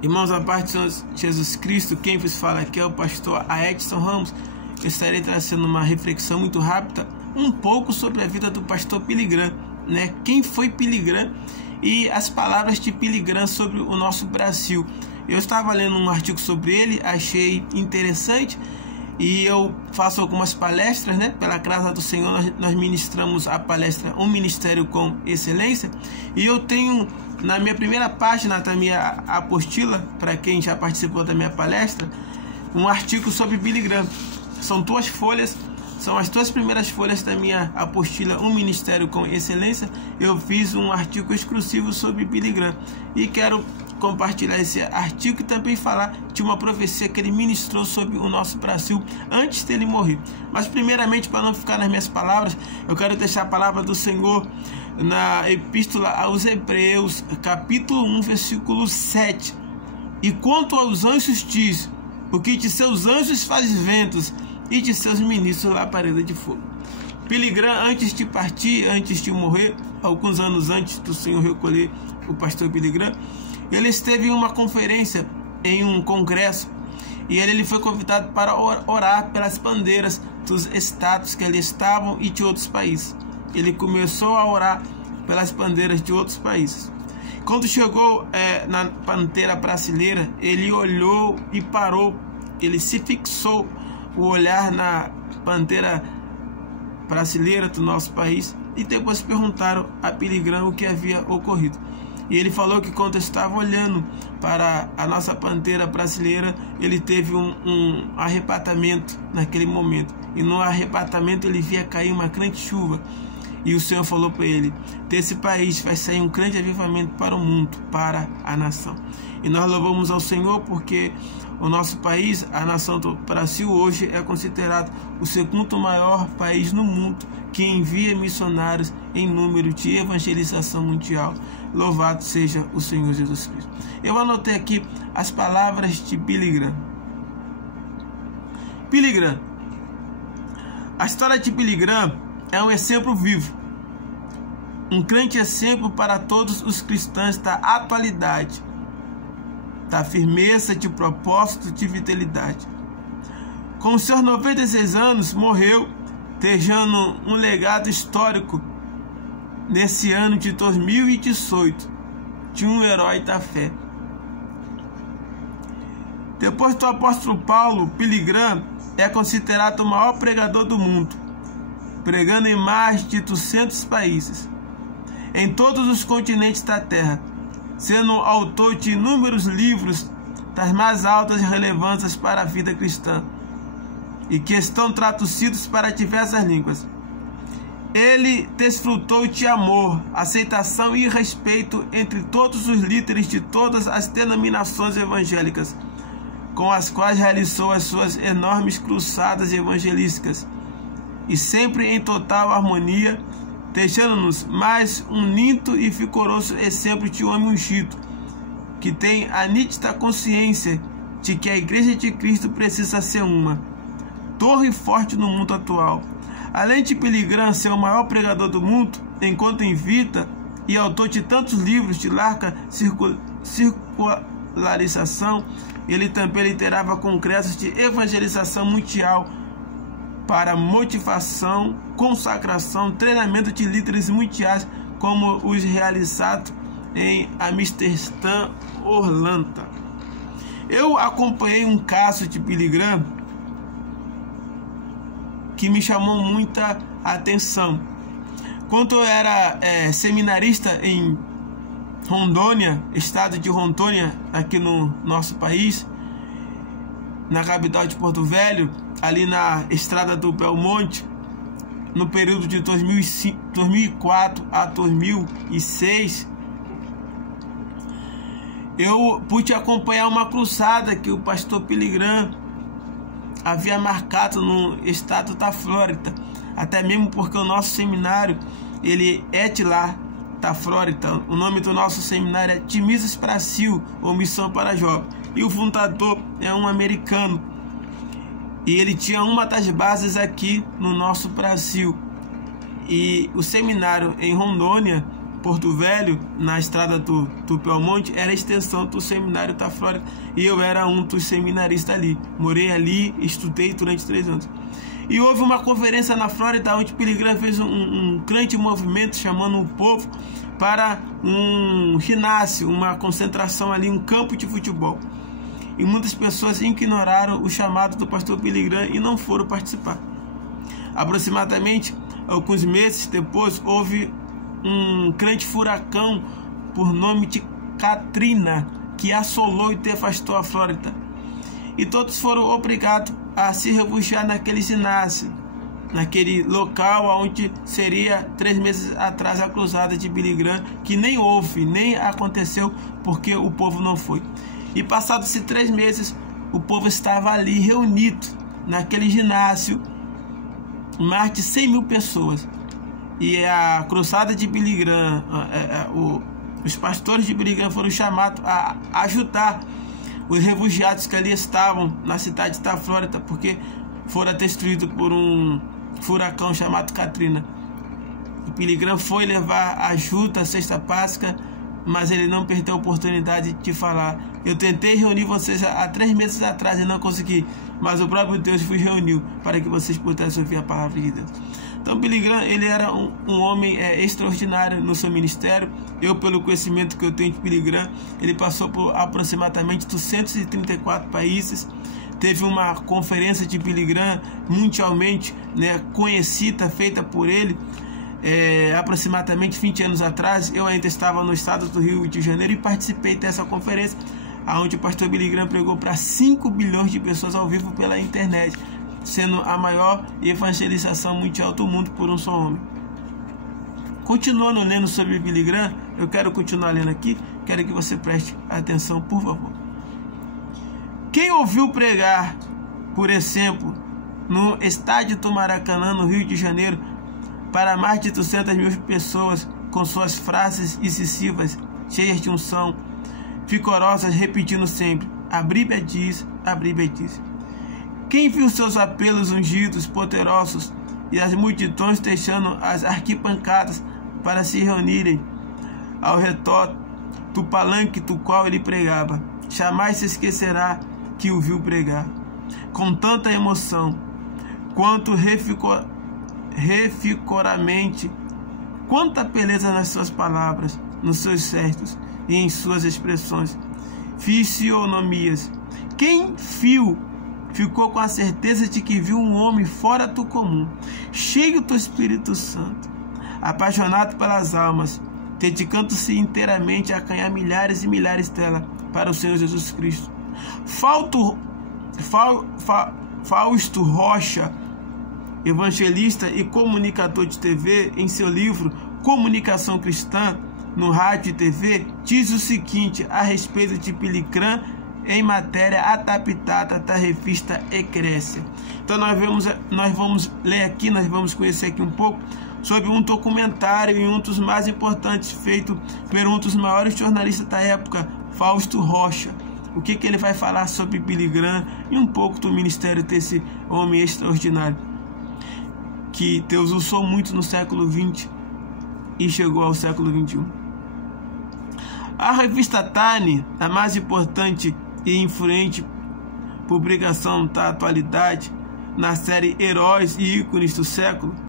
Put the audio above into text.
Irmãos, a parte do Senhor Jesus Cristo, quem vos fala aqui é o pastor Aedson Ramos. Eu estarei trazendo uma reflexão muito rápida, um pouco sobre a vida do pastor Billy Graham, né? Quem foi Billy Graham e as palavras de Billy Graham sobre o nosso Brasil. Eu estava lendo um artigo sobre ele, achei interessante e eu faço algumas palestras, né? Pela graça do Senhor, nós ministramos a palestra Um Ministério com Excelência, e eu tenho na minha primeira página da minha apostila, para quem já participou da minha palestra, um artigo sobre Billy Graham. São duas folhas, são as duas primeiras folhas da minha apostila Um Ministério com Excelência. Eu fiz um artigo exclusivo sobre Billy Graham e quero compartilhar esse artigo e também falar de uma profecia que ele ministrou sobre o nosso Brasil antes dele morrer. Mas primeiramente, para não ficar nas minhas palavras, eu quero deixar a palavra do Senhor na Epístola aos Hebreus, capítulo 1, versículo 7. E quanto aos anjos diz, porque de seus anjos faz ventos e de seus ministros labareda de fogo. Billy Graham, antes de partir, antes de morrer, alguns anos antes do Senhor recolher o pastor Billy Graham, ele esteve em uma conferência, em um congresso, e ele foi convidado para orar pelas bandeiras dos estados que ali estavam e de outros países. Ele começou a orar pelas bandeiras de outros países. Quando chegou na bandeira brasileira, ele olhou e parou. Ele se fixou o olhar na bandeira brasileira do nosso país, e depois perguntaram a Billy Graham o que havia ocorrido. E ele falou que quando estava olhando para a nossa bandeira brasileira, ele teve um arrebatamento naquele momento. E no arrebatamento ele via cair uma grande chuva. E o Senhor falou para ele: desse país vai sair um grande avivamento para o mundo, para a nação. E nós louvamos ao Senhor porque o nosso país, a nação do Brasil, hoje é considerado o segundo maior país no mundo que envia missionários em número de evangelização mundial. Louvado seja o Senhor Jesus Cristo. Eu anotei aqui as palavras de Billy Graham. Billy Graham. A história de Billy Graham é um exemplo vivo, um grande exemplo para todos os cristãos da atualidade, da firmeza de propósito, de vitalidade. Com seus 96 anos, morreu, deixando um legado histórico nesse ano de 2018, de um herói da fé. Depois do apóstolo Paulo, Billy Graham é considerado o maior pregador do mundo, pregando em mais de 200 países, em todos os continentes da terra, sendo autor de inúmeros livros das mais altas relevâncias para a vida cristã e que estão traduzidos para diversas línguas. Ele desfrutou de amor, aceitação e respeito entre todos os líderes de todas as denominações evangélicas, com as quais realizou as suas enormes cruzadas evangelísticas, e sempre em total harmonia, deixando-nos mais um lindo e vigoroso exemplo de homem ungido, que tem a nítida consciência de que a Igreja de Cristo precisa ser uma torre forte no mundo atual. Além de Billy Graham ser o maior pregador do mundo enquanto em vida e autor de tantos livros de larga circularização, ele também liderava congressos de evangelização mundial para motivação, consagração, treinamento de líderes mundiais, como os realizados em Amsterdã, Orlando. Eu acompanhei um caso de Billy Graham que me chamou muita atenção. Quando eu era seminarista em Rondônia, estado de Rondônia, aqui no nosso país, na capital de Porto Velho, ali na estrada do Belmonte, no período de 2004 a 2006, eu pude acompanhar uma cruzada que o pastor Billy Graham havia marcado no estado da Flórida, até mesmo porque o nosso seminário ele é de lá da Flórida. O nome do nosso seminário é Timises Brasil, ou Missão para Jovens, e o fundador é um americano, e ele tinha uma das bases aqui no nosso Brasil. E o seminário em Rondônia Porto Velho, na estrada do Belmonte, era a extensão do seminário da Flórida, e eu era um dos seminaristas ali. Morei ali, estudei durante 3 anos. E houve uma conferência na Flórida onde Billy Graham fez um grande movimento chamando o povo para um ginásio, uma concentração ali, um campo de futebol. E muitas pessoas ignoraram o chamado do pastor Billy Graham e não foram participar. Aproximadamente alguns meses depois, houve um grande furacão por nome de Katrina, que assolou e devastou a Flórida. E todos foram obrigados a se refugiar naquele ginásio, naquele local onde seria 3 meses atrás a cruzada de Billy Graham, que nem houve, nem aconteceu, porque o povo não foi. E passados-se 3 meses, o povo estava ali reunido naquele ginásio, mais de 100 mil pessoas. E a cruzada de Billy Graham, os pastores de Billy Graham foram chamados a ajudar os refugiados que ali estavam na cidade da Flórida, porque foram destruídos por um furacão chamado Katrina. O Billy Graham foi levar ajuda à Cesta Básica, mas ele não perdeu a oportunidade de falar: eu tentei reunir vocês há 3 meses atrás e não consegui, mas o próprio Deus vos reuniu para que vocês pudessem ouvir a palavra de Deus. Então Billy Graham, ele era um homem extraordinário no seu ministério. Eu, pelo conhecimento que eu tenho de Billy Graham, ele passou por aproximadamente 234 países. Teve uma conferência de Billy Graham mundialmente, né, conhecida, feita por ele, aproximadamente 20 anos atrás. Eu ainda estava no estado do Rio de Janeiro e participei dessa conferência, onde o pastor Billy Graham pregou para 5 bilhões de pessoas ao vivo pela internet, sendo a maior evangelização mundial do mundo por um só homem. Continuando lendo sobre Billy Graham, eu quero continuar lendo aqui, quero que você preste atenção, por favor. Quem ouviu pregar, por exemplo, no estádio do Maracanã, no Rio de Janeiro, para mais de 200 mil pessoas, com suas frases incisivas, cheias de unção, vigorosas, repetindo sempre: a Bíblia diz, a Bíblia diz. Quem viu seus apelos ungidos, poderosos, e as multidões deixando as arquibancadas para se reunirem ao redor do palanque do qual ele pregava, jamais se esquecerá que o viu pregar com tanta emoção, quanto reficoramente, quanta beleza nas suas palavras, nos seus gestos e em suas expressões, fisionomias. Quem viu ficou com a certeza de que viu um homem fora do comum, cheio do Espírito Santo, apaixonado pelas almas, dedicando-se inteiramente a ganhar milhares e milhares delas para o Senhor Jesus Cristo. Fausto Rocha, evangelista e comunicador de TV, em seu livro Comunicação Cristã no Rádio e TV, diz o seguinte a respeito de Billy Graham em matéria adaptada da revista Ecrécia. Então nós vamos ler aqui, nós vamos conhecer aqui um pouco sobre um documentário e um dos mais importantes, feito por um dos maiores jornalistas da época, Fausto Rocha. O que ele vai falar sobre Billy Graham e um pouco do ministério desse homem extraordinário, que Deus usou muito no século XX e chegou ao século XXI. A revista Time, a mais importante e influente publicação da atualidade na série Heróis e Ícones do Século,